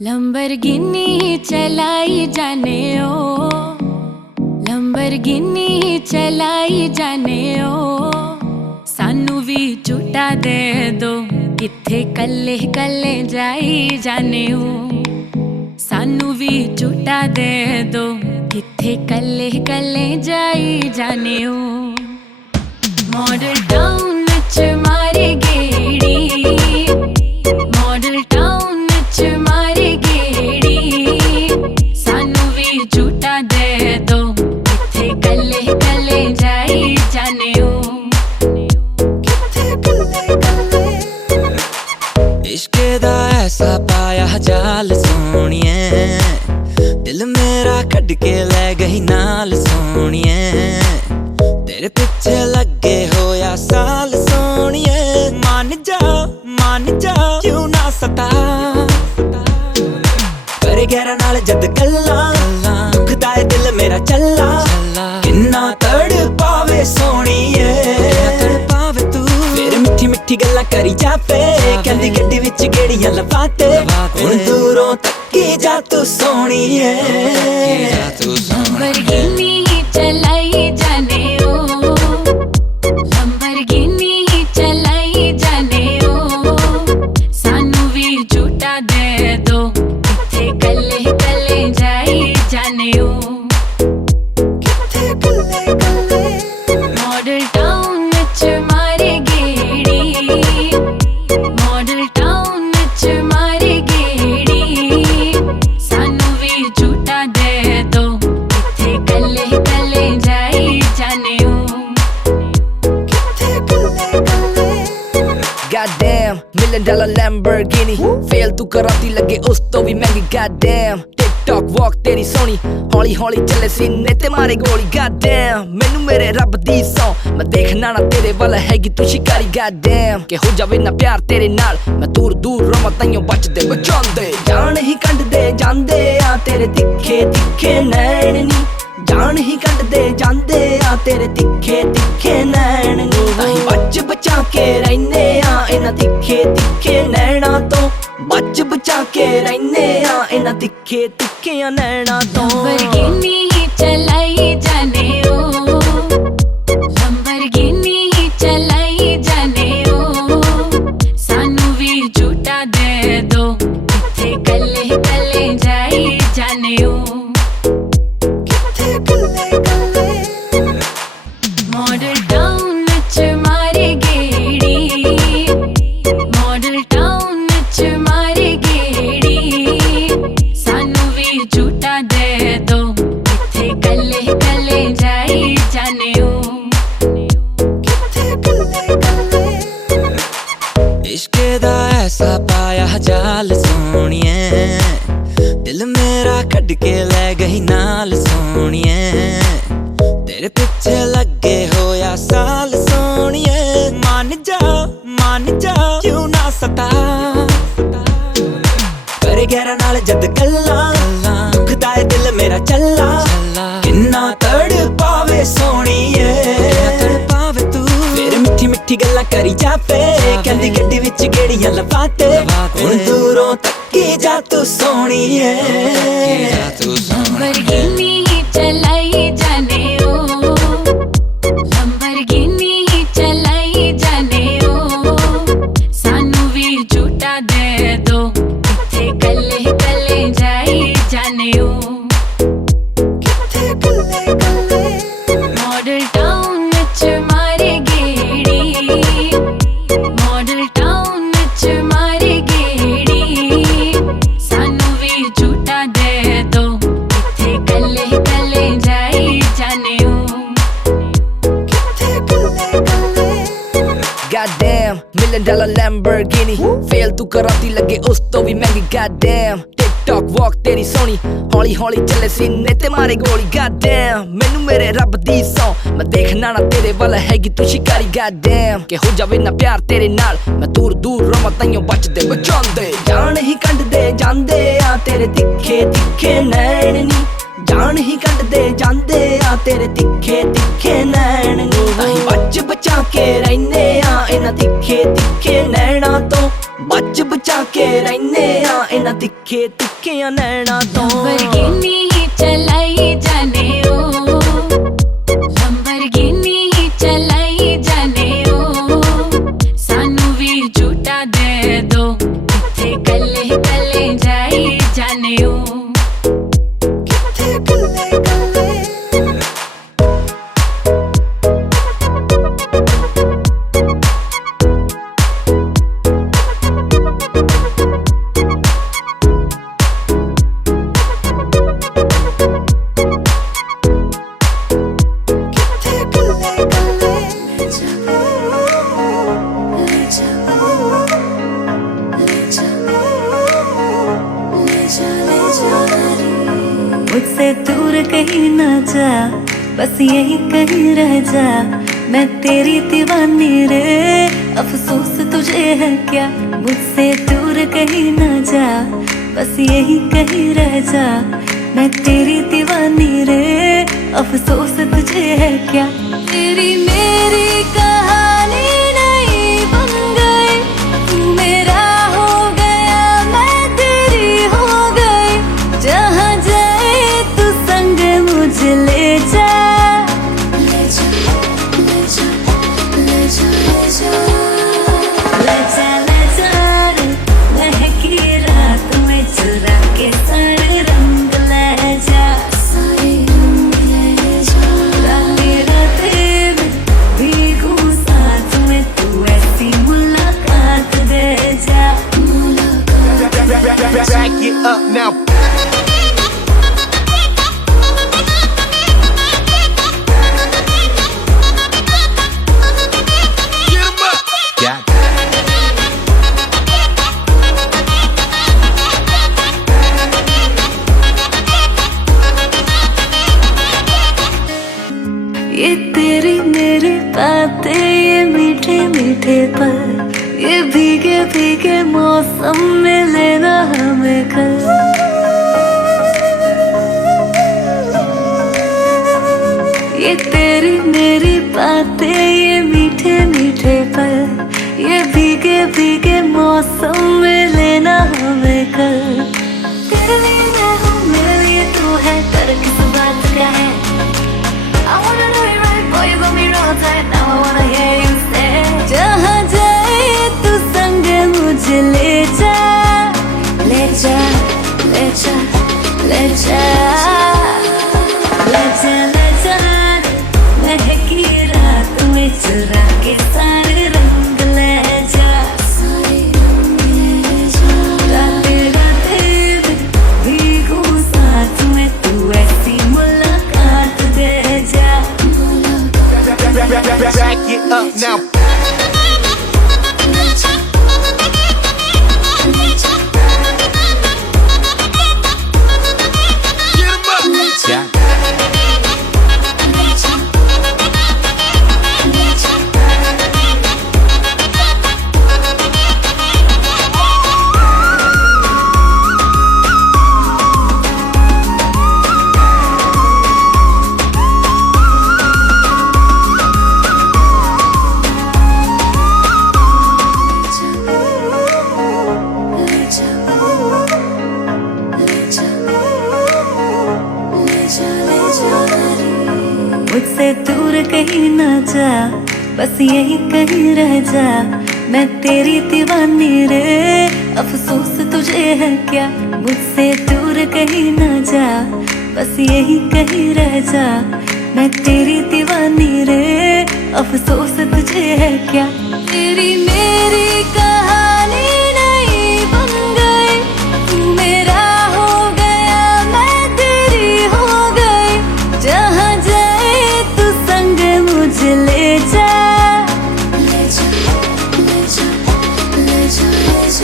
Lamborghini चलाई जाने ओ, Lamborghini चलाई जाने ओ। सानू भी झूठा दे दो, किथे कल्ले कल्ले जाई जाने ओ। सानू भी झूठा दे दो, किथे कल्ले कल्ले जाई जाने ओ। मॉडल टाउन च मारे गेड़ी, मॉडल टाउन च मारे गेड़ी। सानू भी झूठा दे दो, किथे कल्ले कल्ले जाई जाने ओ। इश्के दा ऐसा पाया जाल सोनिए, दिल मेरा कट के ले गई नाल सोनिए। तेरे पिछे लगे होया साल सोनिए, मान जा क्यों ना सता। करे गहरा नाल जद गल्ला, दुखदा है दिल मेरा चला। किन्ना तड़ पावे सोनिए, फिर मिठी मिठी गल्लां करी जावे। कहंदी गड्डी विच गेड़ियां लवाते, हुण दूरों तक्की जा तू सोनिए। लंबरगिनी चलाई जाने ओ, लंबरगिनी चलाई जाने ओ। सानू भी झूठा दे दो, किथे कल्ले कल्ले जाई जाने ओ। मॉडल टाउन च मारे गेड़ी, मॉडल टाउन च मारे गेड़ी। सानू भी झूठा दे दो, किथे कल्ले कल्ले जाई जाने ओ। Goddamn, $1 million Lamborghini, ਫੇਲ ਤੂੰ ਕਰਾਤੀ ਲੱਗੇ ਉਸ ਤੋਂ ਵੀ ਮਹਿੰਗੀ। Goddamn, TikTok walk ਤੇਰੀ ਸੋਹਣੀ, ਹੌਲੀ ਹੌਲੀ ਚੱਲੇ ਸੀਨੇ ਤੇ ਮਾਰੇ ਗੋਲੀ। Goddamn, ਮੈਨੂੰ ਮੇਰੇ ਰੱਬ ਦੀ ਸੌਂ, ਮੈਂ ਦੇਖਣਾ ਨਾ ਤੇਰੇ ਵੱਲ ਹੈਗੀ ਤੂੰ ਸ਼ਿਕਾਰੀ। Goddamn, ਕਿ ਹੋ ਜਾਵੇ ਨਾ ਪਿਆਰ ਤੇਰੇ ਨਾਲ, ਮੈਂ ਦੂਰ ਦੂਰ ਰਵਾਂ ਤਾਈਓ ਬਚਦੇ ਬਚਾਉਂਦੇ। ਜਾਨ ਹੀ ਕੱਢਦੇ ਜਾਂਦੇ ਆ ਤੇਰੇ ਤਿੱਖੇ ਤਿੱਖੇ ਨੈਣ ਨੀ, ਜਾਨ ਹੀ ਕੱਢਦੇ ਜਾਂਦੇ ਆ ਤੇਰੇ ਤਿੱਖੇ ਤਿੱਖੇ ਨੈਣ ਨੀ। ਅਸੀਂ ਬਚ ਬਚਾ ਕੇ ਰਹਿੰਦੇ ਆ ਇਹਨਾਂ ਤਿੱਖੇ ਤਿੱਖੇ ਨੈਣਾ ਤੋਂ, ਬਚ ਬਚਾ ਕੇ ਰਹਿੰਦੇ ਆ ਇਹਨਾਂ ਤਿੱਖੇ ਤਿੱਖਿਆਂ ਨੈਣਾ ਤੋਂ। लंबरगिनी चलाई जाने ओ, लंबरगिनी चलाई जाने ओ। सानू भी झूठा दे दो, किथे कल्ले कल्ले जाई जाने ओ। मॉडल टाउन च मारे गेड़ी, मॉडल टाउन च मारे गेड़ी। सानू भी झूठा दे दो, किथे कल्ले कल्ले जाई जाने ओ। इश्के दा ऐसा पाया जाल सोनिए, दिल मेरा कट के ले गई नाल सोनिए। तेरे पिछे लगे होया साल सोनिए, मान जा क्यों ना सता। करे गहरा नाल जद गल्ला, दुखदा है दिल मेरा चला। किन्ना तड़ पावे सोनिए, फिर मिठी मिठी गल्लां करी जावे। कहंदी गड्डी विच गेड़ियां लवाते, हुण दूरों तक्की जा तू सोनिए। लंबरगिनी चलाई जाने ओ, लंबरगिनी चलाई जाने ओ। सानू भी झूठा दे दो, किथे कल्ले कल्ले जाई जाने ओ। मॉडल टाउन च मारे गेड़ी, मॉडल टाउन च मारे गेड़ी। सानू भी झूठा दे दो, किथे कल्ले कल्ले जाई जाने ओ। Goddamn, $1 million Lamborghini, ਫੇਲ ਤੂੰ ਕਰਾਤੀ ਲੱਗੇ ਉਸ ਤੋਂ ਵੀ ਮਹਿੰਗੀ। Goddamn, TikTok walk ਤੇਰੀ ਸੋਹਣੀ, ਹੌਲੀ ਹੌਲੀ ਚੱਲੇ ਸੀਨੇ ਤੇ ਮਾਰੇ ਗੋਲੀ। Goddamn, ਮੈਨੂੰ ਮੇਰੇ ਰੱਬ ਦੀ ਸੌਂ, ਮੈਂ ਦੇਖਣਾ ਨਾ ਤੇਰੇ ਵੱਲ ਹੈਗੀ ਤੂੰ ਸ਼ਿਕਾਰੀ। Goddamn, ਕਿ ਹੋ ਜਾਵੇ ਨਾ ਪਿਆਰ ਤੇਰੇ ਨਾਲ, ਮੈਂ ਦੂਰ ਦੂਰ ਰਵਾਂ ਤਾਈਓ ਬਚਦੇ ਬਚਾਉਂਦੇ। ਜਾਨ ਹੀ ਕੱਢਦੇ ਜਾਂਦੇ ਆ ਤੇਰੇ ਤਿੱਖੇ ਤਿੱਖੇ ਨੈਣ ਨੀ, ਜਾਨ ਹੀ ਕੱਢਦੇ ਜਾਂਦੇ ਆ ਤੇਰੇ ਤਿੱਖੇ ਤਿੱਖੇ ਨੈਣ ਨੀ। ਅਸੀਂ ਬਚ ਬਚਾ ਕੇ ਰਹਿੰਦੇ ਆ ਇਹਨਾਂ ਤਿੱਖੇ ਤਿੱਖੇ ਨੈਣਾ ਤੋਂ, बच बचा के रहने आ इन्हां तिखे तिखियां नैना तो लंबरगिनी चलाई जाने ओ, लंबरगिनी चलाई जाने ओ, सानू भी झूठा दे दो किथे कल्ले कल्ले जाई जाने ओ। मुझसे दूर कहीं ना जा, बस यही कहीं रह जा। मैं तेरी दीवानी रे, अफसोस तुझे है क्या। मुझसे दूर कहीं ना जा, बस यही कहीं रह जा। मैं तेरी दीवानी रे, अफसोस तुझे है क्या। तेरी मेरी कहानी नहीं बन गई, तू मेरा हो गया मैं तेरी हो गई। जहाँ जाए तू संग मुझे ले जा, ले जा, ले जा, ले जा, ले जा, ले जा, ले जा रे। महकी रात में चुरा के सारे रंग ले जा, सारे रंग ले जा। रातें रातें में भीगू साथ में, तू ऐसी मुलाकात दे जा, मुलाकात। Back it up now. Get 'em up. Got it. ये तेरी मेरी बातें, ये मीठे मीठे पल, ये भीगे भीगे मौसम में लेना हमें कल। ये तेरी मेरी बातें, ये मीठे मीठे पल, ये भीगे भीगे मौसम में लेना हमें कल। तेरे लिए मैं हूँ, मेरे लिए तू है, डर किस बात का है। I wanna do it right, boy, you got me wrong tight. Now I wanna hear you say, जहाँ जाए तू संग मुझे ले जा, ले जा, ले जा, ले जा, ले जा, ले जा। महकी रात में चुरा के सारे रंग ले जा, सारे रंग ले जा। रातें रातें में भीगू साथ में, तू ऐसी मुलाकात दे जा, Back it up now. Get 'em up. Got it. मुझसे दूर कहीं ना जा, बस यही कहीं रह जा। मैं तेरी दीवानी रे, अफसोस तुझे है क्या। मुझसे दूर कहीं ना जा, बस यही कहीं रह जा। मैं तेरी दीवानी रे, अफसोस तुझे है क्या। तेरी मेरी कहानी नहीं बन गई, तू मेरा हो गया मैं तेरी हो गई। जहाँ जाए तू संग मुझे ले जा, ले जा, ले जा, ले जा, ले जा,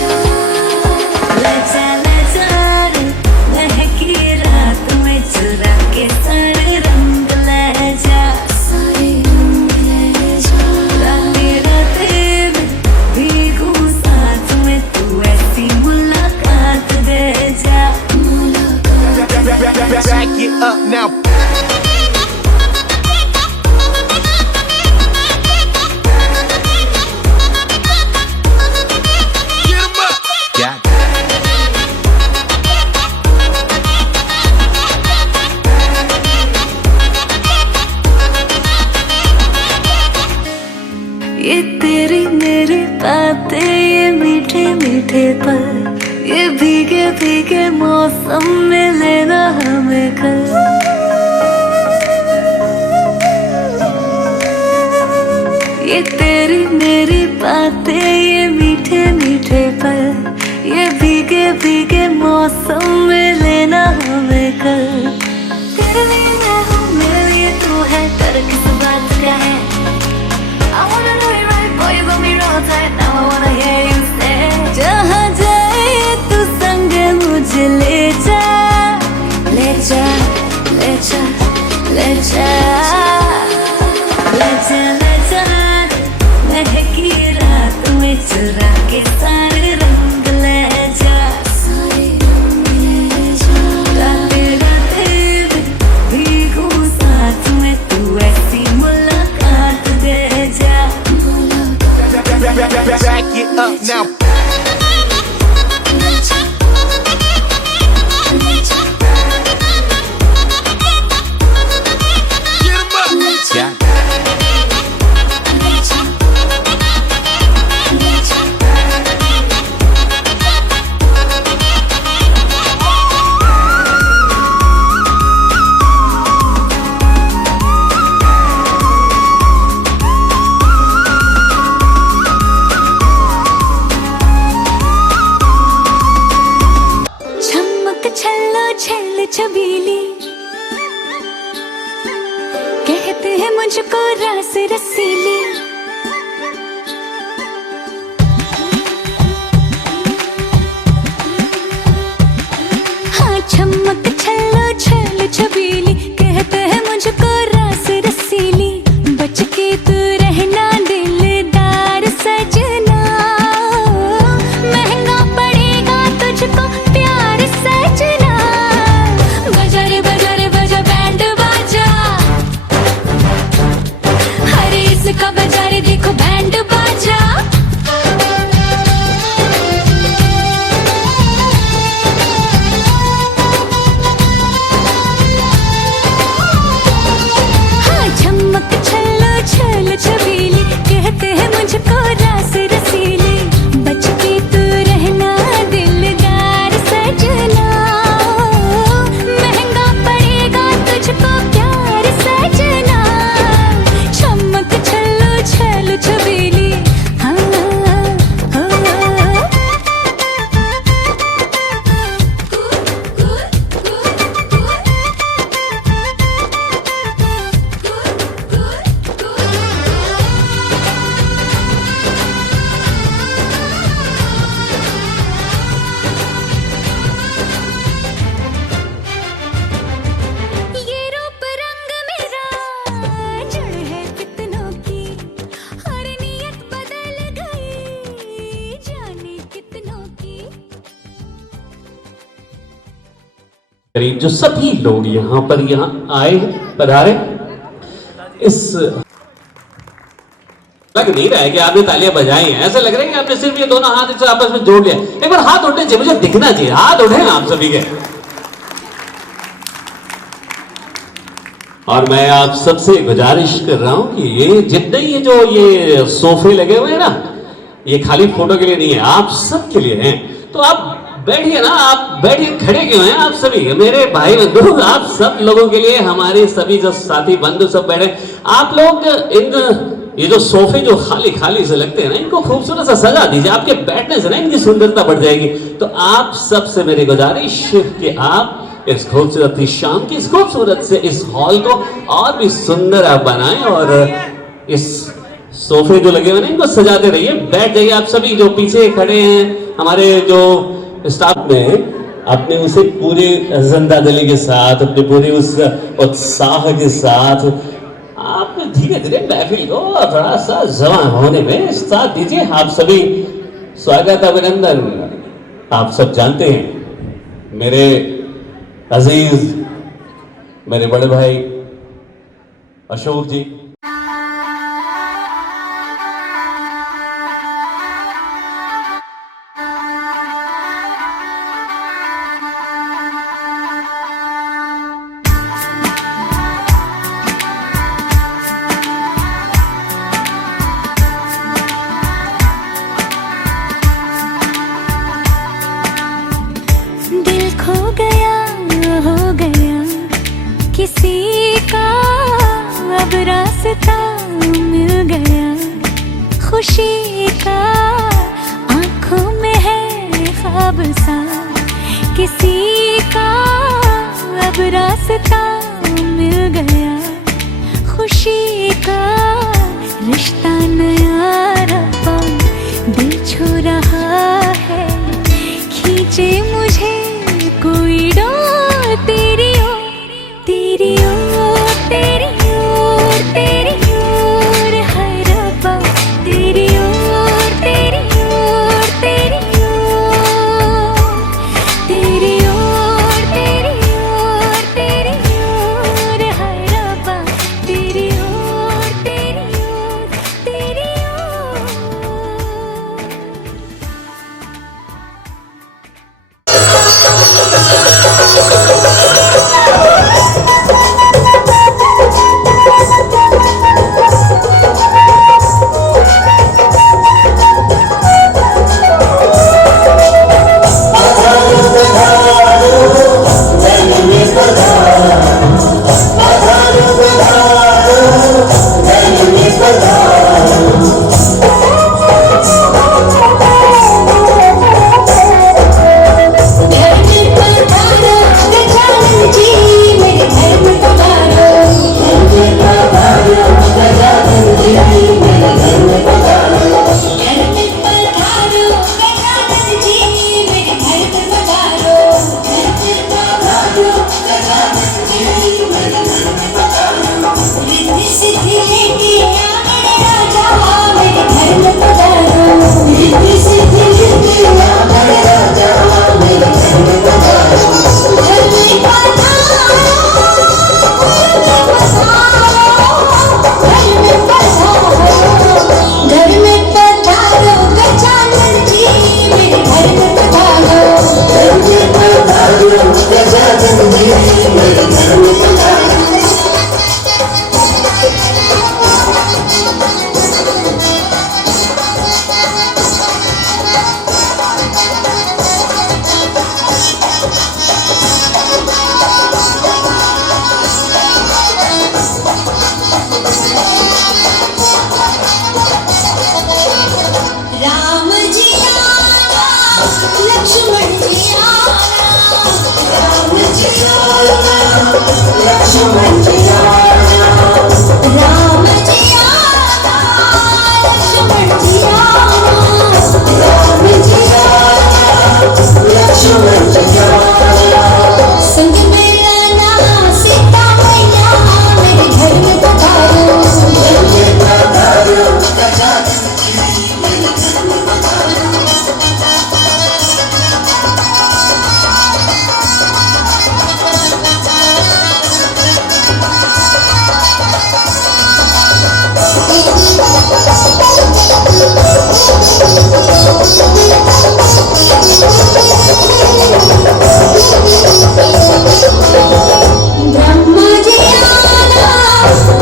ले जा, ले जा रे। महकी रात में चुरा के सारे रंग ले जा, सारे रंग ले जा। रातें रातें में भीगू साथ में, तू ऐसी मुलाकात दे जा, मुलाकात। Back it up now. Get 'em up. मौसम में लेना हमें कल। ये तेरी मेरी बातें, ये मीठे मीठे पल, ये भीगे भीगे मौसम में लेना हमें कल। तेरे लिए मैं हूँ, मेरे लिए तू है, डर किस बात का है? I wanna know you right, boy, you got me real tight. Now I wanna hear you say, जहाँ जाए तू संग मुझे ले जा, ले जा, ले जा, ले जा, ले जा, ले जा। महकी रात में चुरा के सारे रंग ले जा, गाते गाते भीगू साथ में, तू ऐसी मुलाकात दे जा। Back it up now. Get 'em up. Yeah. चमक छल्लो छल छबीली, कहते हैं मुझको रस रसीली। हाँ चमक छल्लो छल छबीली, कहते हैं मुझको रस रसीली। बच के तू रहना दिलदार सजना, महंगा पड़ेगा तुझको प्यार सजना। बजा रे बजा रे बजा बैंड बाजा, अरे इसका बजा रे देखो बैंड बाजा। हाँ चमक छल्लो छल छबीली, कहते हैं मुझको रस रसीली। बच के तू रहना दिलदार सजना, महंगा पड़ेगा तुझको प्यार सजना। चमक छल्लो छल छबीली, हाँ हो। ये रूप रंग मेरा जड़ है कितनों की, हर नियत बदल गई जाने कितनों की। करीब जो सभी लोग यहाँ पर आए पधारे, इस लग नहीं रहा है कि आपने तालियां बजाई हैं, ऐसा लग रहा है कि आपने सिर्फ ये दोनों हाथ इसे आपस में जोड़ लिया। एक बार हाथ उठने चाहिए, मुझे दिखना चाहिए, हाथ उठे आप सभी के। और मैं आप सबसे गुजारिश कर रहा हूं कि ये जितने ये सोफे लगे हुए हैं ना, ये खाली फोटो के लिए नहीं है, आप सब के लिए हैं। तो आप बैठिए ना, आप बैठिए, खड़े क्यों हैं आप सभी मेरे भाई बंधु? आप सब लोगों के लिए, हमारे सभी जो साथी बंधु सब बैठे, आप लोग इन ये जो सोफे जो खाली खाली से लगते हैं ना, इनको खूबसूरत सा सजा दीजिए। आपके बैठने से ना इनकी सुंदरता बढ़ जाएगी। तो आप सबसे मेरी गुजारिश कि आप इस खूबसूरत शाम की इस खूबसूरत से इस हॉल को और भी सुंदर आप बनाएं, और इस सोफे जो लगे हुए हैं इनको सजाते रहिए। बैठ जाइए आप सभी जो पीछे खड़े हैं, हमारे जो स्टाफ में, अपने उसे पूरे जिंदा दिली के साथ, अपने पूरे उस उत्साह के साथ आप धीरे धीरे महफिल को थोड़ा सा जमा होने में साथ दीजिए। आप सभी स्वागत, अभिनंदन। आप सब जानते हैं मेरे अजीज, मेरे बड़े भाई अशोक जी, दिल खो गया किसी का अब रास्ता मिल गया, खुशी का आंखों में है ख्वाब सा, किसी का अब रास्ता मिल गया, खुशी का रिश्ता नया रब्बा दिल छू रहा है, खींचे मुझे कोई डोर तेरी ओर, तेरी ओर, तेरी ओर, तेरी ओर है रब्बा, तेरी ओर, तेरी ओर, तेरी ओर, तेरी ओर, तेरी ओर, तेरी ओर है रब्बा, तेरी ओर, तेरी ओर, तेरी ओर। राम जी आया, लक्ष्मण जी आया, राम जी आया, लक्ष्मण जी आया, राम जी आया, लक्ष्मण जी आया, राम जी आया, लक्ष्मण जी आया, संग में लाना सीता मैया, मेरे घर में पधारो, घर में पधारो, ब्रह्मा जी आया,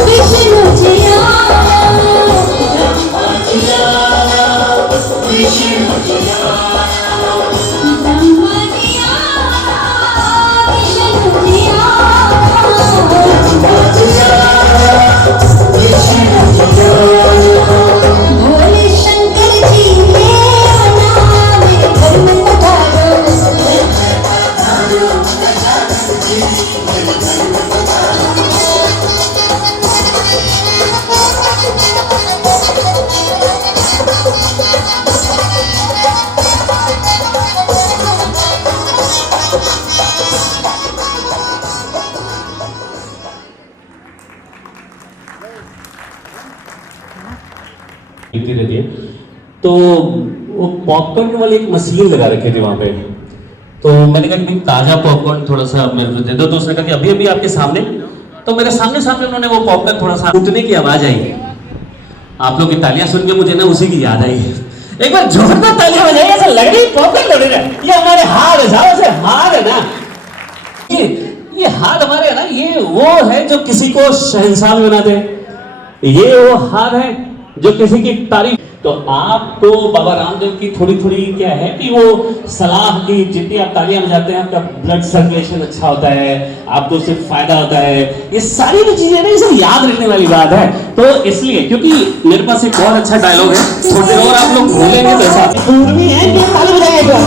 विष्णु जी आया, ब्रह्मा जी आया, विष्णु जी आया, ब्रह्मा जी आया, विष्णु जी आया, ब्रह्मा जी आया, विष्णु जी आया, भोले शंकर जी ने आना, मेरे घर में पधारो, रहती है। तो वो पॉपकॉर्न वाली एक मशीन लगा रखी थी वहां पे, तो मैंने कहा कि भाई ताजा पॉपकॉर्न थोड़ा सा मेरे को दे दो, तो उसने कहा कि अभी अभी आपके सामने, तो मेरे सामने सामने उन्होंने वो पॉपकॉर्न थोड़ा सा टूटने की आवाज आई। आप लोग की तालियां सुन के मुझे ना उसी की याद आई। एक बार जोरदार तालियां बजाइए, ऐसा लग रही पॉपकॉर्न लड़ रहा है। ये हमारे हार है साहब, ऐसे हार है ना, ये हार हमारे है ना, ये वो है जो किसी को शहंशाह बना दे, ये वो हार है जो किसी की तारीफ। तो आपको बाबा रामदेव की थोड़ी थोड़ी क्या है कि वो सलाह की जितनी आप तालियां बजाते हैं आपका ब्लड सर्कुलेशन अच्छा होता है, आपको उससे फायदा होता है, ये सारी जो चीजें ना ये सब याद रखने वाली बात है। तो इसलिए क्योंकि मेरे पास एक बहुत अच्छा डायलॉग है, थोड़ी देर और आप लोग भूलेंगे तो ऐसा पूर्वी है कि ताली बजाएगा।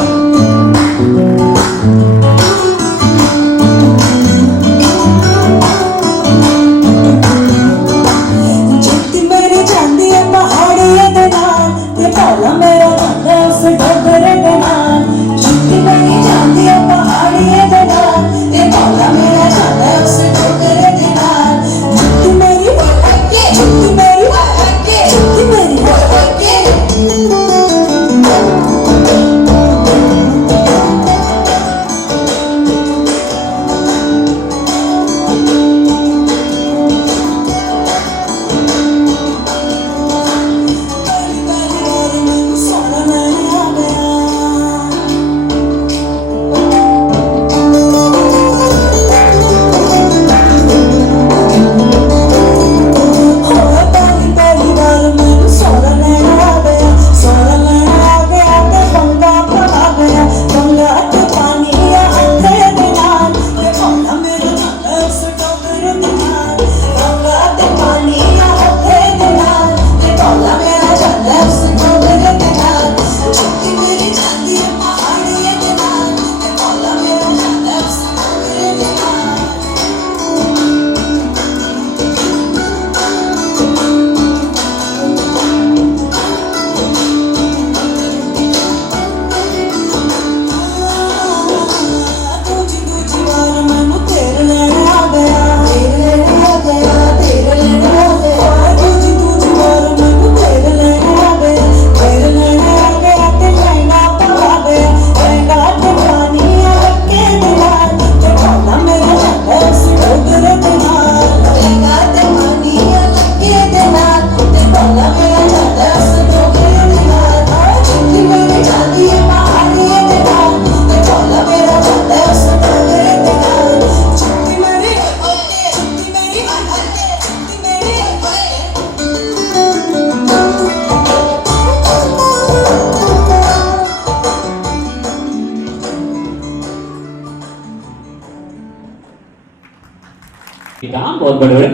काम बहुत बड़े बड़े।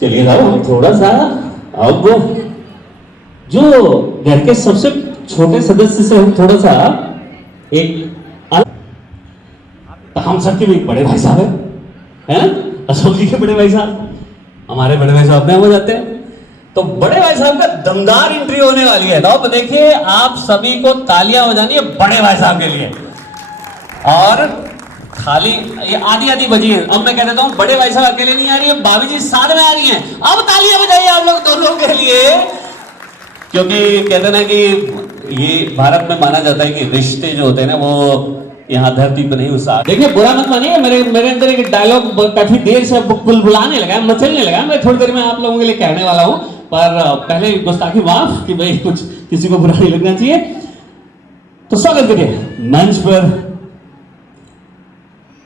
चलिए साहब हम थोड़ा सा अब जो घर के सबसे छोटे सदस्य से हम थोड़ा सा एक अलग, हम सबके भी बड़े भाई साहब है ना, अशोक जी के बड़े भाई साहब, हमारे बड़े भाई साहब अपने हो जाते हैं। तो बड़े भाई साहब का दमदार एंट्री होने वाली है। तो देखिए आप सभी को तालियां बजानी है बड़े भाई साहब के लिए। और खाली ये आधी आधी बजी है। अब मैं कह देता हूँ बड़े भाई साहब अकेले नहीं आ रही है, भाभी जी साथ में आ रही हैं। अब तालियां बजाइए आप लोग दोनों के लिए, क्योंकि कहते ना कि ये भारत में माना जाता है कि रिश्ते जो होते हैं ना वो यहाँ धरती पे नहीं उसा। देखिए बुरा मत मानिए, मेरे अंदर एक डायलॉग काफी देर से बुलबुलाने लगा, मचलने लगा। मैं थोड़ी देर में आप लोगों के लिए कहने वाला हूँ, पर पहले गुस्ताखी माफ कि भाई कुछ किसी को बुरा नहीं लगना चाहिए। तो स्वागत करिए मंच पर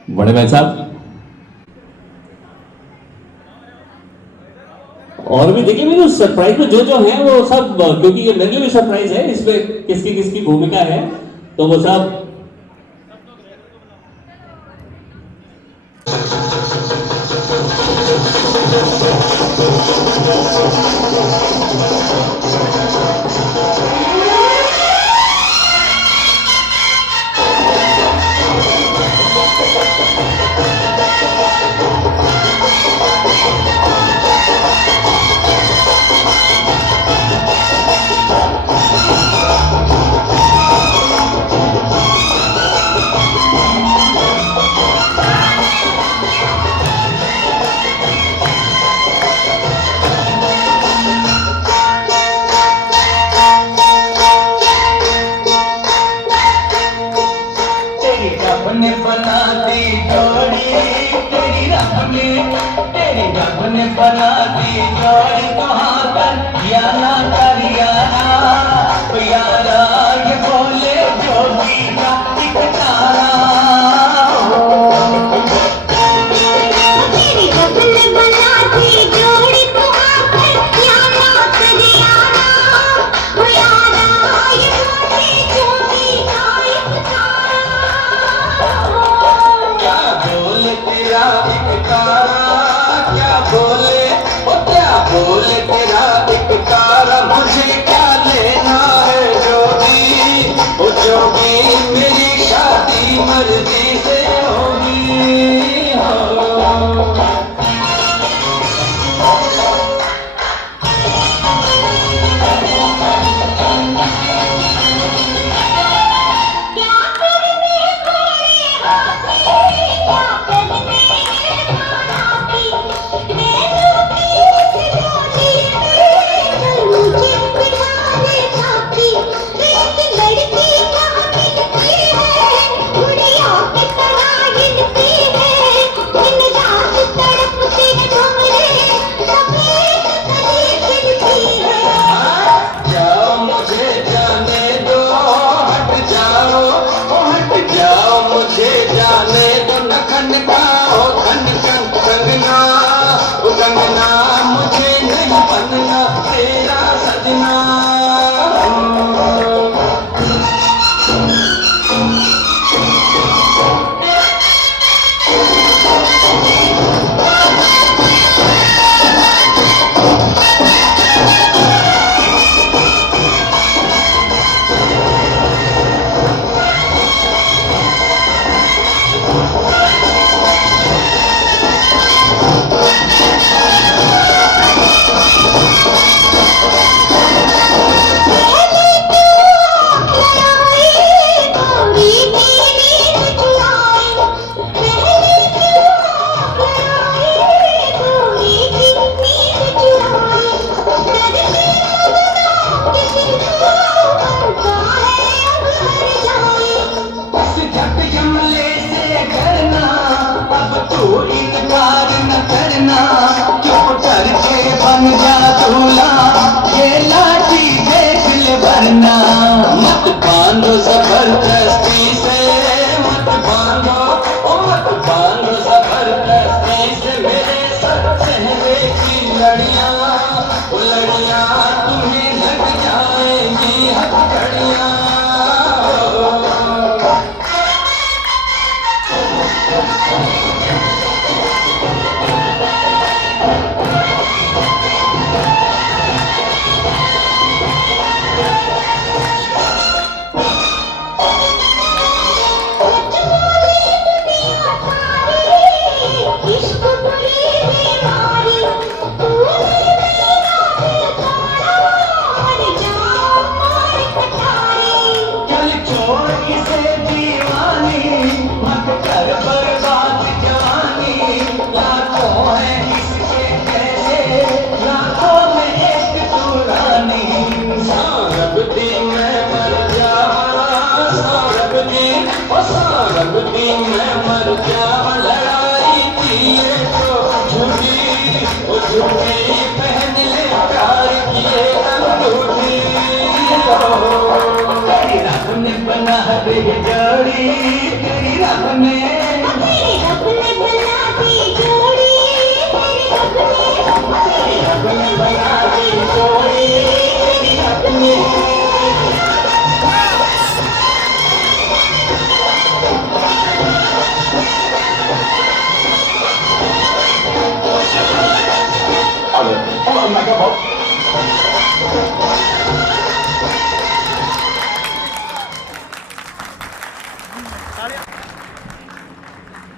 बड़े भाई साहब। और भी देखिए मेरे सरप्राइज में जो है वो सब, क्योंकि ये मेरे लिए भी सरप्राइज है, इसमें किसकी किसकी भूमिका है तो वो सब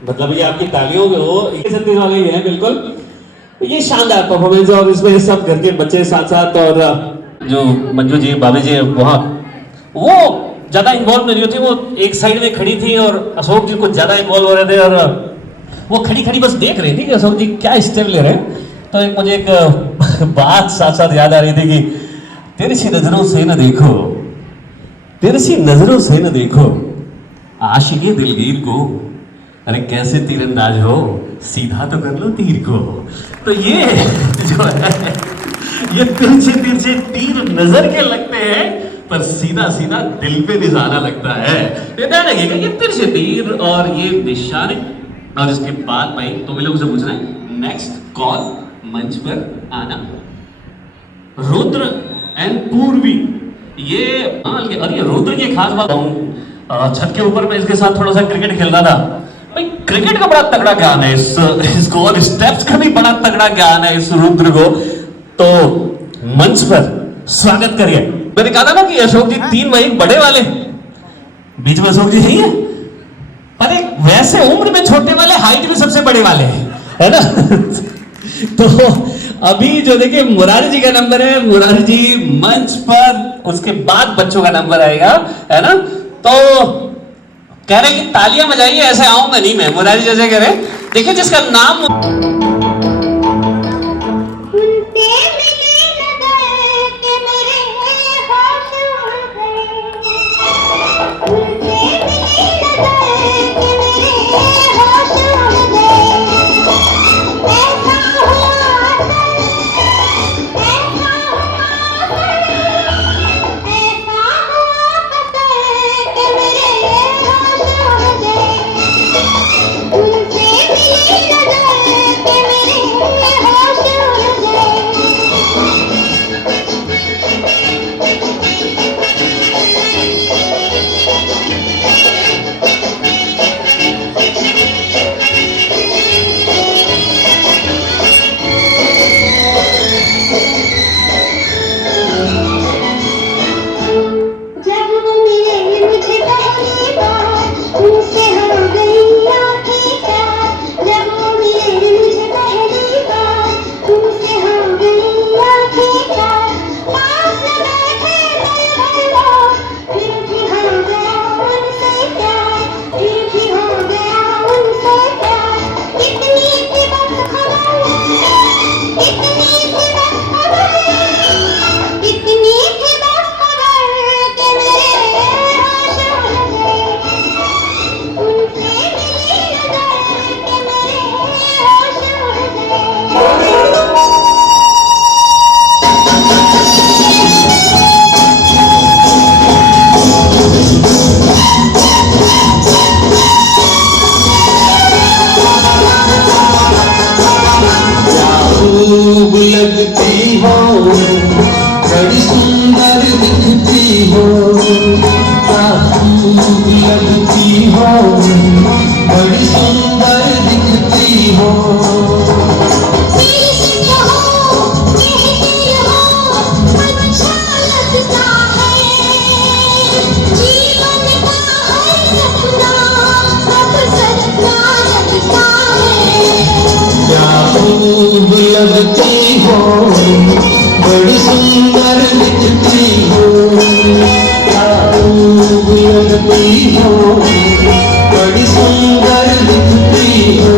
मतलब ये आपकी तालियों में हो, ये छत्तीस वाले ही हैं बिल्कुल। ये शानदार परफॉर्मेंस है और इसमें सब घर के बच्चे साथ साथ और जो मंजू जी भाभी जी वहाँ वो ज्यादा इन्वॉल्व नहीं होती, वो एक साइड में खड़ी थी और अशोक जी कुछ ज्यादा इन्वॉल्व हो रहे थे और वो खड़ी खड़ी बस देख रही थी कि अशोक जी क्या स्टेप ले रहे हैं। तो एक मुझे एक बात साथ साथ याद आ रही थी कि तिरछी नजरों से न देखो, तिरछी नजरों से न देखो आशिक़े दिलगीर को, अरे कैसे तीरंदाज हो, सीधा तो कर लो तीर को। तो ये जो है ये तिरछे तिरछे तीर नजर के लगते हैं पर सीधा सीधा दिल पे निशाना लगता है। ध्यान रखिएगा ये तिरछे तीर और ये निशाने। और इसके बाद भाई तो भी लोगों से पूछना है नेक्स्ट कॉल मंच पर आना। रुद्र एंड पूर्वी ये और ये रुद्र की खास बात छत के ऊपर मैं इसके साथ थोड़ा सा क्रिकेट खेल रहा था भाई। क्रिकेट का बड़ा तगड़ा ज्ञान है इसको और स्टेप्स का भी बड़ा तगड़ा ज्ञान है इस रुद्र को। तो मंच पर स्वागत करिए। मैंने कहा था ना कि अशोक जी 3 महीने बड़े वाले, बीच में अशोक जी नहीं है अरे वैसे उम्र में छोटे वाले हाइट में सबसे बड़े वाले है ना। तो अभी जो देखिए मुरारी जी का नंबर है, मुरारी जी मंच पर, उसके बाद बच्चों का नंबर आएगा है ना। तो कह रहे कि तालियां बजाइए, ऐसे आऊंगा नहीं मैं, मुरारी जैसे कह रहे। देखिए जिसका नाम लगती हो, बड़ी सुंदर दिखती हो, खूब लगती हो, बड़ी सुंदर दिखती हो। खूब लगती हो, बड़ी सुंदर दिखती हो, खूब लगती हो, बड़ी सुंदर दिखती हो।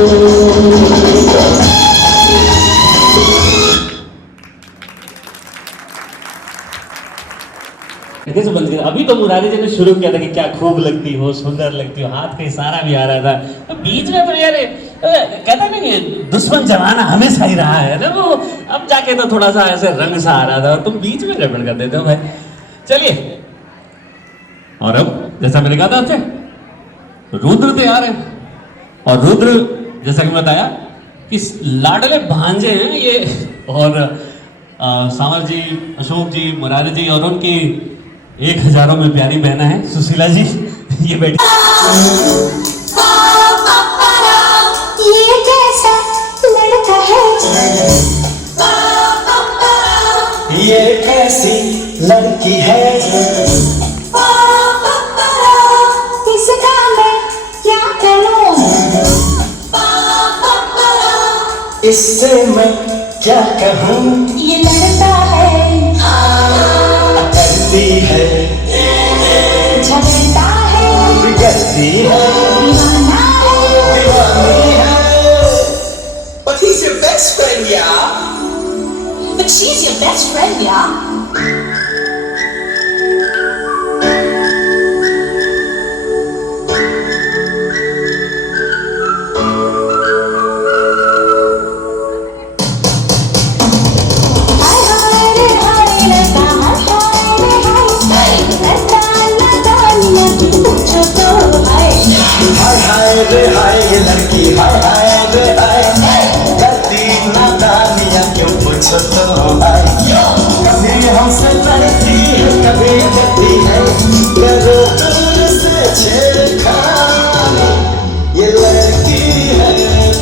कैसे बंद किया? अभी तो मुरारी जी ने शुरू किया था कि क्या खूब लगती हो, सुंदर लगती हो, हाथ का इशारा भी आ रहा था, तो बीच में तो यार कहता नहीं कि दुश्मन जमाना हमेशा ही रहा है ना, वो अब जाके तो थोड़ा सा ऐसे रंग सा आ रहा था और तुम बीच में गड़बड़ कर देते हो भाई। चलिए, और अब जैसा मैंने कहा था आपसे, रुद्र तैयार है, और रुद्र जैसा कि बताया कि लाडले भांजे हैं ये, और सावर जी, अशोक जी, मुरारी जी, और उनकी 1000 में प्यारी बहना है सुशीला जी, ये बैठी। ये कैसा लड़का है, ये कैसी लड़की है, इसका मैं क्या करूं, इससे मैं क्या कहूँ। ये लड़ता है, करती है, झगड़ता है, बिगड़ती है, दीवाना है, दीवानी है। But he's your best friend, yeah. but she's your best friend, yeah. हाय हाय रे हाय ये लड़की, हाय हाय रे हाय, करती नादानियाँ क्यों पूछो तो हाय। कभी हमसे लड़ती है, कभी करती है, करो दूर से छेड़खानी। ये लड़की है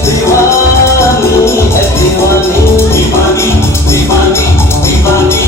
दीवानी, है दीवानी, दीवानी, दीवानी, दीवानी।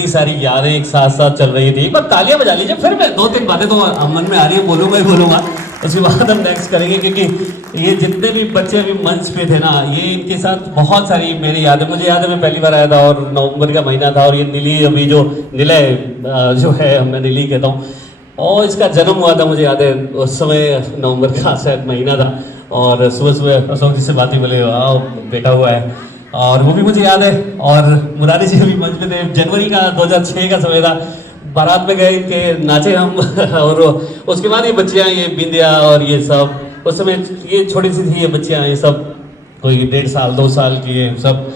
इतनी सारी यादें एक साथ साथ चल रही थी। एक बार तालियां बजा लीजिए, फिर मैं 2-3 बातें तो मन में आ रही है, बोलूंगा ही बोलूंगा, उसके बाद हम नेक्स्ट करेंगे। क्योंकि ये जितने भी बच्चे अभी मंच पे थे ना, ये इनके साथ बहुत सारी मेरी यादें, मुझे याद है मैं पहली बार आया था और नवंबर का महीना था, और ये नीली अभी जो निलय जो है, मैं नीली कहता हूँ, और इसका जन्म हुआ था, मुझे याद है उस समय नवंबर का शायद महीना था, और सुबह सुबह अशोक जी से बात ही बोले आओ बेटा हुआ है, और वो भी मुझे याद है। और मुरारी जी भी मंच पे थे, जनवरी का 2006 का समय था, बारात में गए इनके, नाचे हम और उसके बाद ये बच्चियाँ, ये बिंदिया और ये सब, उस समय ये छोटी सी थी ये बच्चियाँ, ये सब कोई 1.5 साल 2 साल की ये सब,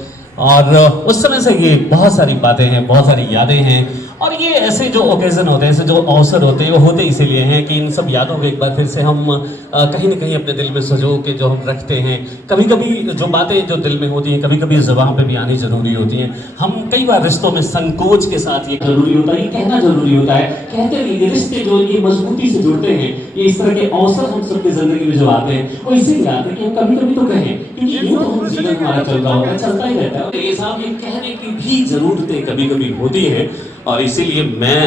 और उस समय से ये बहुत सारी बातें हैं, बहुत सारी यादें हैं। और ये ऐसे जो ओकेजन होते हैं, ऐसे जो अवसर होते हैं, वो होते इसीलिए हैं कि इन सब यादों को एक बार फिर से हम कहीं ना कहीं अपने दिल में सजो के जो हम रखते हैं। कभी कभी जो बातें जो दिल में होती हैं, कभी कभी ज़बान पे भी आनी जरूरी होती हैं। हम कई बार रिश्तों में संकोच के साथ ये जरूरी होता है, ये कहना जरूरी होता है। कहते हैं ये रिश्ते जो ये मजबूती से जुड़ते हैं, ये इस तरह के अवसर हम सबकी जिंदगी में जो आते हैं, वो इसीलिए आते हैं कि हम कभी कभी तो कहें, क्योंकि ये तो हम जीवन हमारा चल रहा होता है, चलता ही रहता है, और ये साहब ये कहने की भी जरूरतें कभी कभी होती है। और इसीलिए मैं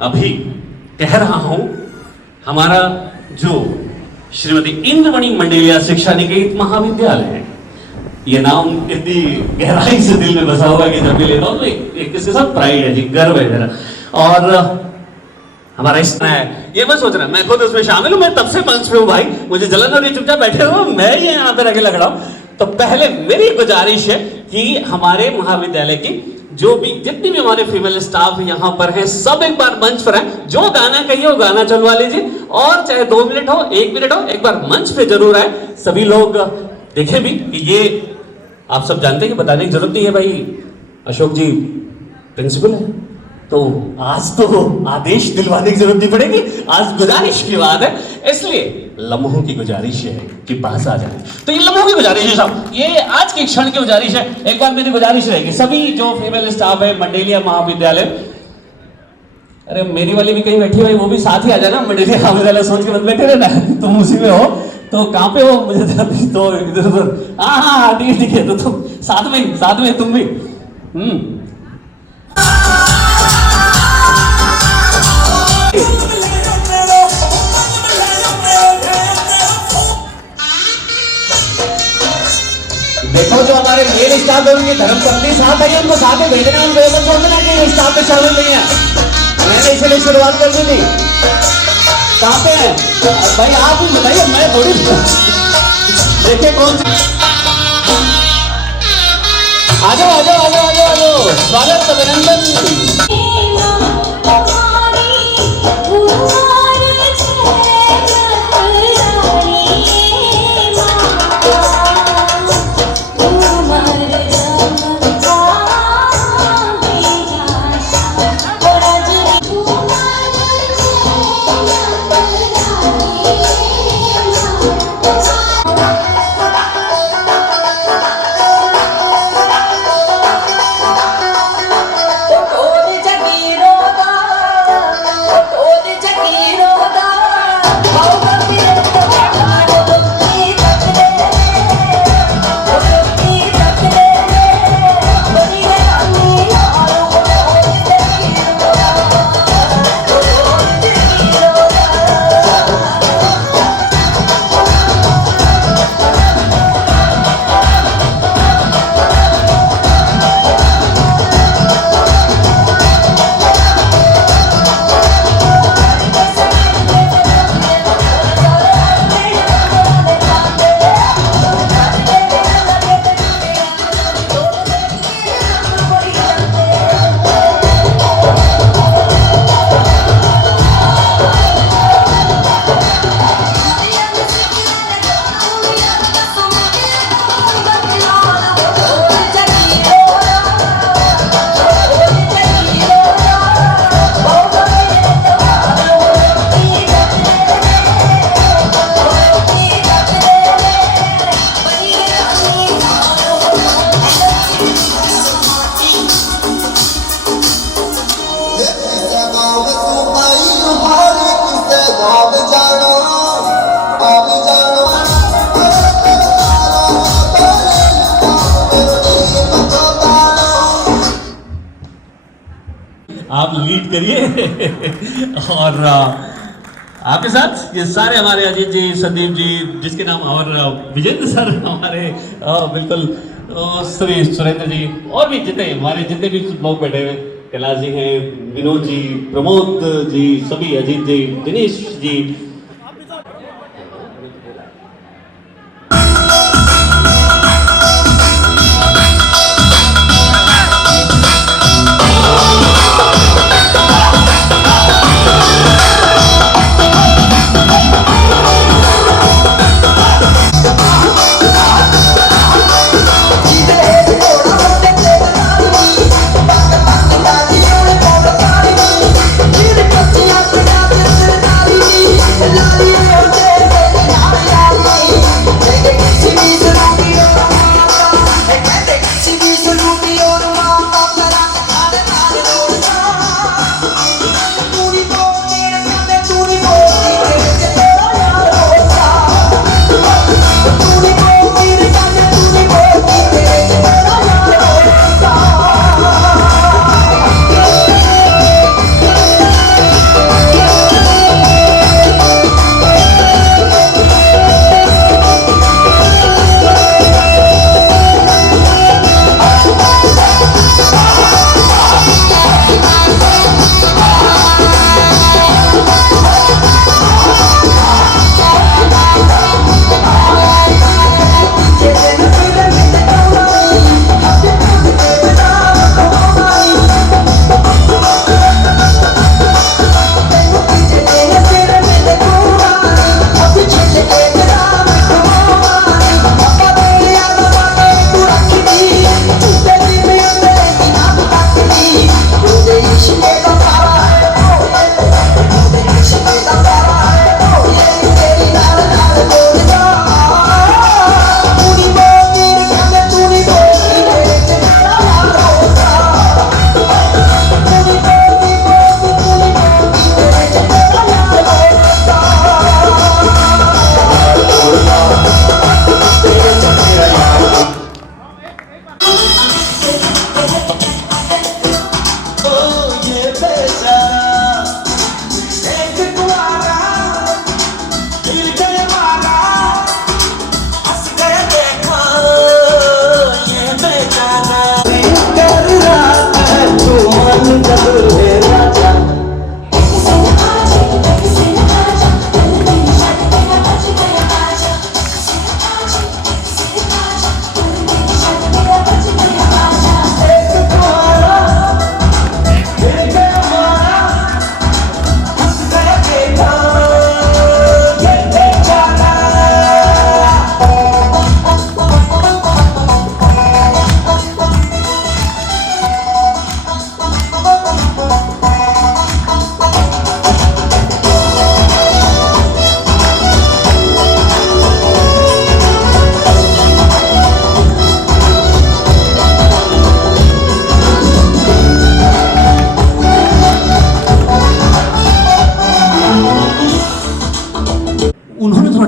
अभी कह रहा हूं, हमारा जो श्रीमती इंद्रमणि मंडेलिया शिक्षा निकेतन महाविद्यालय है, ये नाम इतनी गहराई से दिल में बसा हुआ है कि जब भी लेता हूं तो एक इसके साथ प्राइड है जी, गर्व है मेरा। और हमारा इस है, ये मैं सोच रहा मैं खुद उसमें शामिल हूं, मैं तब से मंच पे हूं भाई, मुझे जलन हो रही, चुपचाप बैठे हो, मैं ये यहाँ पे रखे लग रहा हूं। तो पहले मेरी गुजारिश है कि हमारे महाविद्यालय की जो भी जितनी भी हमारे फीमेल स्टाफ यहाँ पर हैं, सब एक बार मंच पर हैं। जो गाना कहिए वो गाना चलवा लीजिए, और चाहे 2 मिनट हो 1 मिनट हो, एक बार मंच पे जरूर आए। सभी लोग देखें भी कि ये आप सब जानते हैं कि बताने की जरूरत नहीं है भाई, अशोक जी प्रिंसिपल है, तो आज तो आदेश दिलवाने की जरूरत नहीं पड़ेगी, आज गुजारिश की बात है, इसलिए लम्हों की गुजारिश है कि पास आ जाए। तो ये लम्हों की गुजारिश है साहब, ये आज के क्षण की गुजारिश है। एक बार मेरी गुजारिश रहेगी, सभी जो फीमेल स्टाफ है मंडेलिया महाविद्यालय, अरे मेरी वाली भी कहीं बैठी हुई, वो भी साथ ही आ जाना। मंडेलिया महाविद्यालय सोच के मत बैठे रहना, तुम उसी में हो, तो कहाँ पे हो मुझे तो इधर उधर, हाँ ठीक है, तो तुम साथ में तुम भी देखो जो हमारे मेल स्टाफ है उनकी धर्मपत्नी साथ है, उनको साथ में भेजना, उनको ये सोचना कि स्टाफ में शामिल नहीं है, मैंने इसलिए शुरुआत कर दी थी। कहाँ पे है भाई, आप ही बताइए, मैं थोड़ी देखिए कौन सी, आ जाओ, स्वागत अभिनंदन। जगीरो लीड करिए। और आपके साथ ये सारे हमारे अजीत जी, संदीप जी, जिसके नाम, और विजेंद्र सर हमारे, बिल्कुल सभी, सुरेंद्र जी, और भी जितने हमारे जितने भी लोग बैठे हुए, कैलाश जी हैं, विनोद जी, प्रमोद जी, सभी, अजीत जी, दिनेश जी।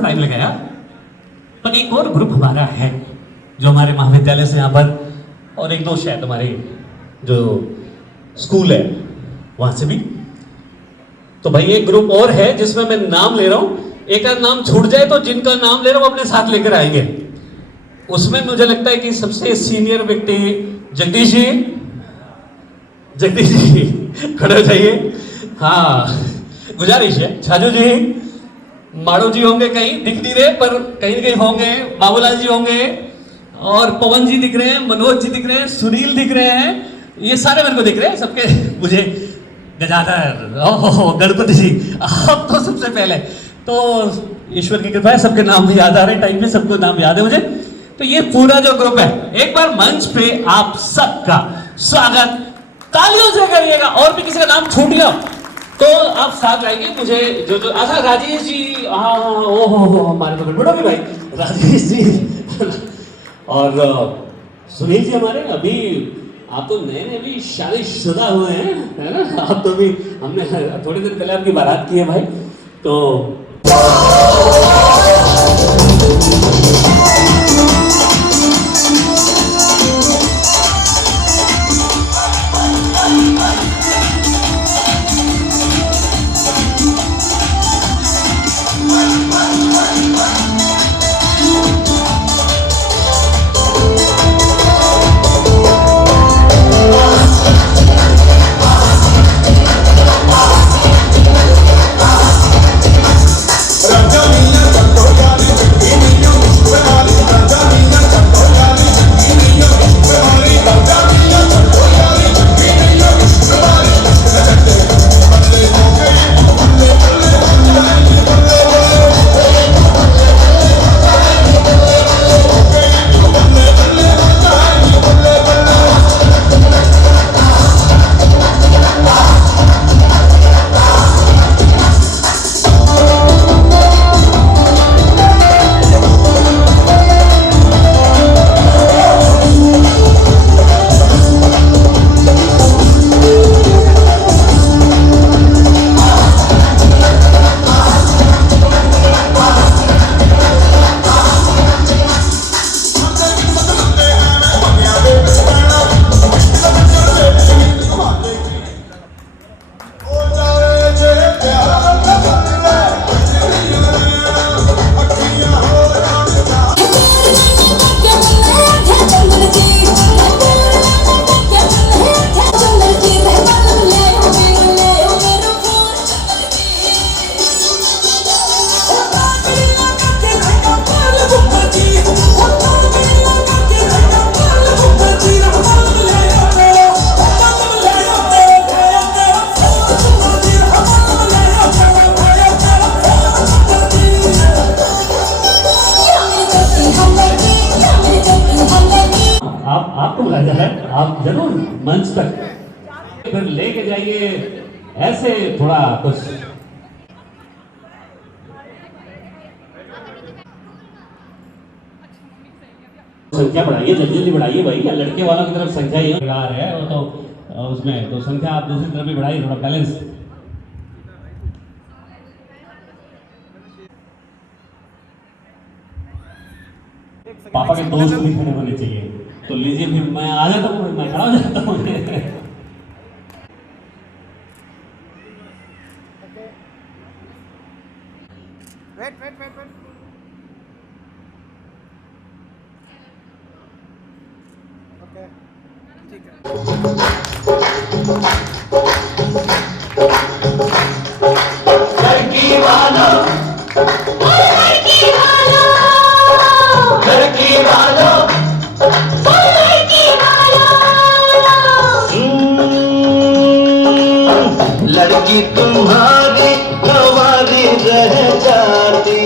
टाइम लगाया, पर एक और ग्रुप हमारा है जो हमारे महाविद्यालय से यहाँ पर, और एक दो शायद हमारे जो स्कूल है वहां से भी। तो भाई एक ग्रुप और है जिसमें मैं नाम ले रहा हूं, एक आध नाम छूट जाए तो जिनका नाम ले रहा हूं अपने साथ लेकर आएंगे। उसमें मुझे लगता है कि सबसे सीनियर व्यक्ति जगदीश जी, जगदीश जी खड़े हो जाइए। हाँ, गुजारिश है। छाजू जी, माड़ो जी होंगे, कहीं दिख नहीं रहे पर कहीं कहीं होंगे, बाबूलाल जी होंगे, और पवन जी दिख रहे हैं, मनोज जी दिख रहे हैं, सुनील दिख रहे हैं, ये सारे मेरे को दिख रहे हैं सबके। मुझे गजाधर, ओहो गणपति जी, आप तो सबसे पहले, तो ईश्वर की कृपा है सबके नाम भी याद आ रहे हैं, टाइम पे सबको नाम याद है मुझे। तो ये पूरा जो ग्रुप है, एक बार मंच पे आप सबका स्वागत तालियों से करिएगा। और भी किसी का नाम छूट गया तो आप साथ आएंगे। मुझे जो जो अच्छा राजेश जी, हाँ ओहो हमारे तो गड़बड़ होगी भाई, राजेश जी और सुनील जी हमारे, अभी आप तो नए नए भी शादीशुदा हुए हैं, है ना? आप तो भी, हमने थोड़े दिन पहले आपकी बारात की है भाई। तो आपको बुलाया जा रहा है, आप जरूर मंच तक फिर लेके जाइए, ऐसे थोड़ा कुछ संख्या बढ़ाइए, जल्दी जल्दी बढ़ाइए भाई, लड़के वालों की तरफ संख्या ये है वो तो उसमें तो संख्या आप दूसरी तरफ भी बढ़ाइए, थोड़ा बैलेंस। पापा के दोस्त भी खड़े होने चाहिए, तो लीजिए फिर मैं आ जाता हूँ, मैं खड़ा हो जाता हूँ। लड़की वालों लड़की वालों लड़की तुम्हारी हमारी रह जाती,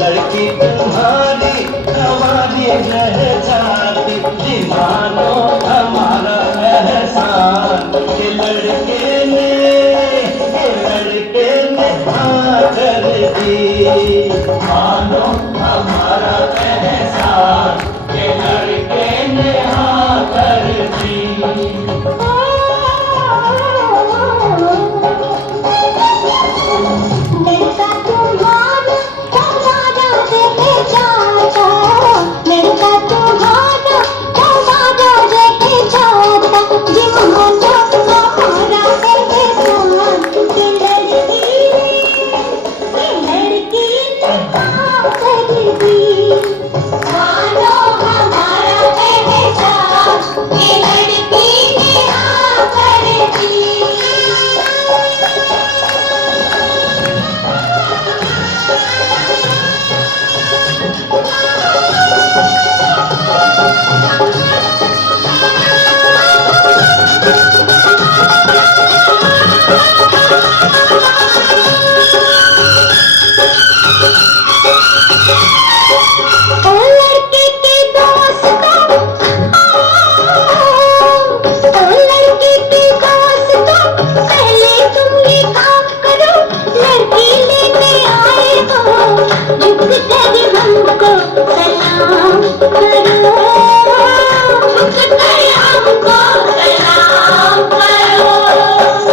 लड़की तुम्हारी हमारी रह जाती, दीवानो हमारा एहसान, ये लड़के ने हाँ कर दी, मानो हमारा एहसान, ये लड़के ने हाँ कर दी।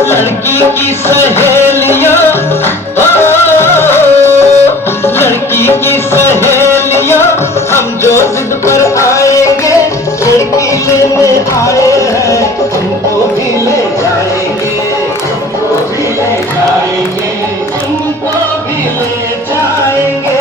लड़की की सहेलियां, लड़की की सहेलियां, हम जो जिद पर आएंगे, लड़की लेने आए हैं, तुमको भी ले जाएंगे, तुमको भी ले जाएंगे, तुमको भी ले जाएंगे।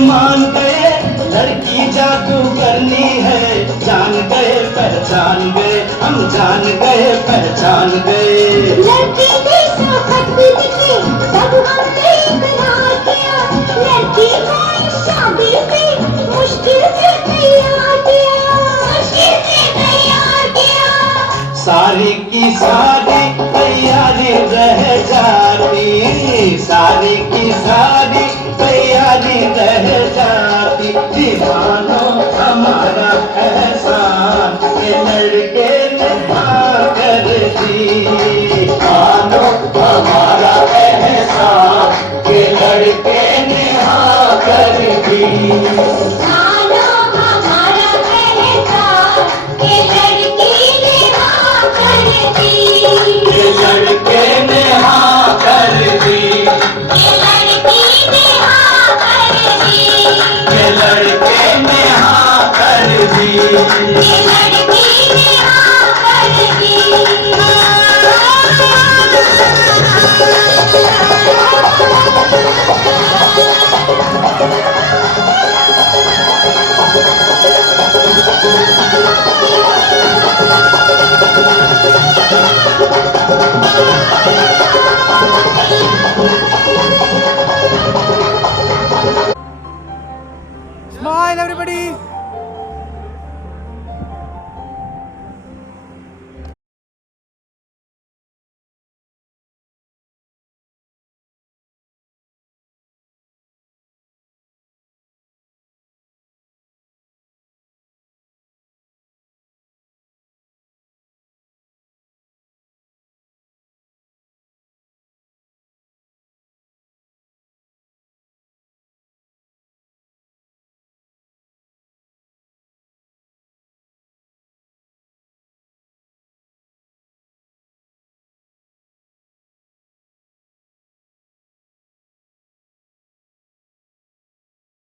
मान गए लड़की जादू करनी है, जान गए पहचान गए, हम जान गए पहचान गए। लड़की की सोहबत दिखी तब हमने इकरार किया, लड़की को इस शादी पे मुश्किल से तैयार किया, मुश्किल से तैयार किया। सारी की सारी तैयारी रह जाती, सारी की सारी तैयारी रह जाती, दीवानो हमारा एहसान, ये लड़के ने हाँ कर दी, मानो हमारा एहसान, ये लड़के ने हाँ कर दी। मानो हमारा एहसान, लड़के ने हाँ कर दी, ये लड़की ने हाँ कर दी। Smile, everybody.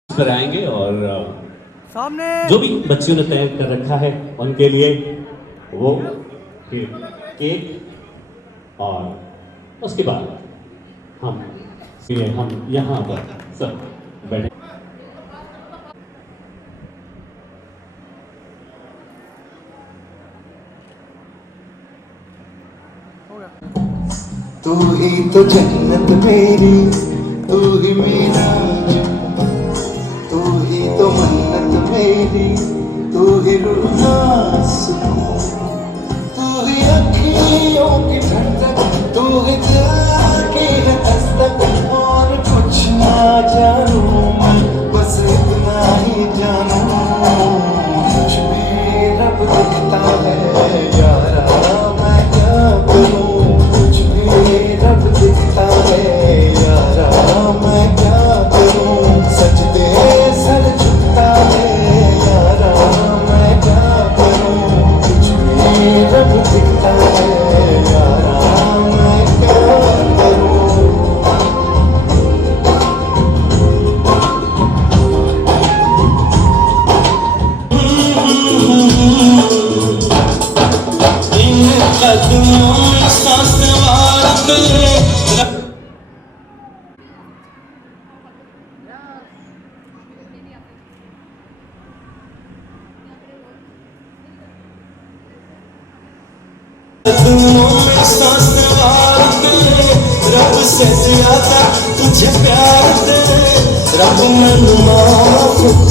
पर आएंगे और सामने जो भी बच्चियों ने तय कर रखा है उनके लिए वो केक और उसके बाद हम यहाँ पर सब बैठे। तू ही तो जन्नत मेरी, तू ही मेरा, तू ही तो मन्नत मेरी, तू ही रूह का सुकून, तू ही अखियों की ठंडक, तू ही दिल की दस्तक। और कुछ ना जानूं मैं, बस इतना ही जानूं, मुझ में रब दिखता है यारा, मैं क्या करूं, मुझ में रब दिखता है यारा, मैं क्या करूं, सजदे सर झुकता है यारा, मैं क्या करूं, मुझ में रब दिखता है यारा, मैं क्या करूं। कदमों में सांस वारते कदमों में सांस वारते, रब से ज्यादा तुझे प्यार दे, रब मैनू माफ